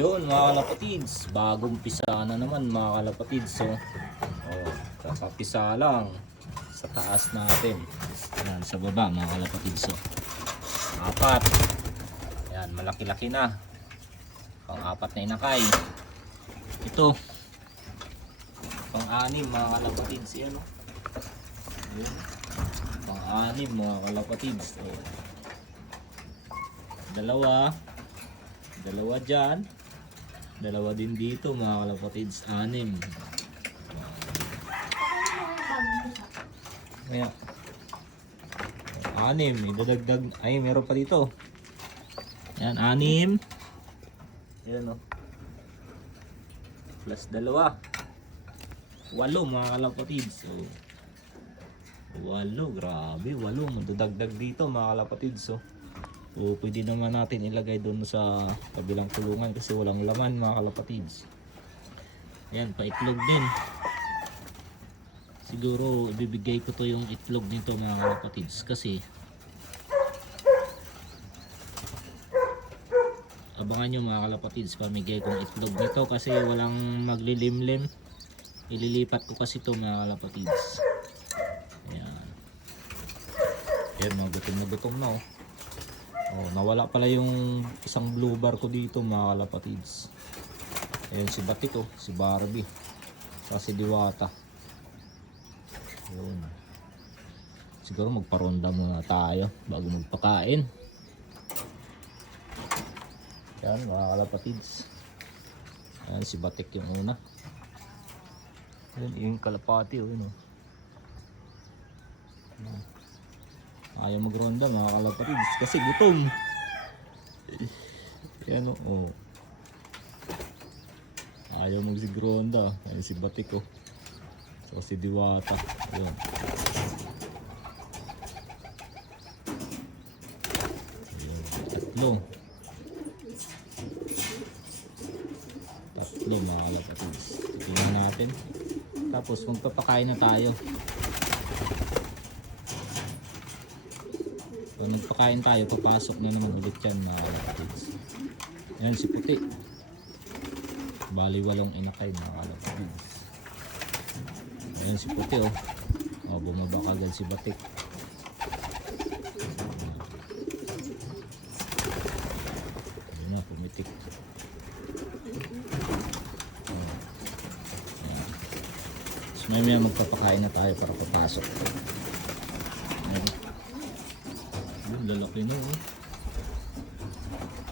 Yun mga kalapatids, bagong pisa na naman mga kalapatids. So, kakapisa lang sa taas natin. Yan, sa baba mga kalapatids. So, apat. Yan, malaki-laki na. Pang-apat na inakay. Ito. Pang-anim mga kalapatids. Yan, oh. Yan. Pang-anim mga kalapatids. So, dalawa dyan, dalawa din dito mga kalapatids, anim. Kaya anim, idadagdag, ay meron pa dito. Yan, anim. Yan, oh. Plus dalawa, 8 mga kalapatids. So, 8, grabe, 8 madadagdag dito mga kalapatids. So pwede naman natin ilagay doon sa kabilang kulungan kasi walang laman mga kalapatids. Ayan, paitlog din. Siguro bibigay ko to yung itlog nito mga kalapatids kasi abangan nyo mga kalapatids, pamigay kong itlog nito kasi walang maglilimlim. Ililipat ko kasi to mga kalapatids. Ayan. Ayan, mga gutom na gutom na, oh. Oh, nawala pala yung isang blue bar ko dito mga kalapatids. Ayan si Batik, oh, si Barbie, saka si Diwata. Yun. Siguro magparonda muna tayo bago magpakain. Yan mga kalapatids. Ayan si Batik yung una. Ayan yung kalapati, oh, yun, oh. Ayan. Ayaw magronda mga kalapatids kasi gutom. Yan, oh. Ayaw magsigronda. Ayan si Batik, oh. So si Diwata. Ayan. Ayan. Tatlo mga kalapatids. Tingnan natin. Tapos magpapakain na tayo. So, nagpakain tayo, papasok na naman ulit yan mga kalapatids. Ayan si Puti. Bali 8 inakay mga kalapatids. Ayan si Puti, oh. Oh, bumaba kagad si Batik. Ayan na, pumitik. Oh. Ayan. So may magpapakain na tayo para papasok. Ayan. Yun, lalaki na, oh.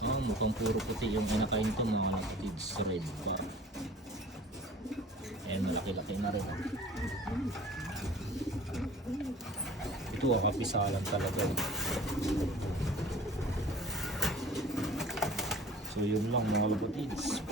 Oh, mukhang puro puti yung inakain nito mga kalapatids. Red pa. Ayan, malaki-laki na rin, oh. Ito, kapisalan talaga, oh. So yun lang mga kalapatids.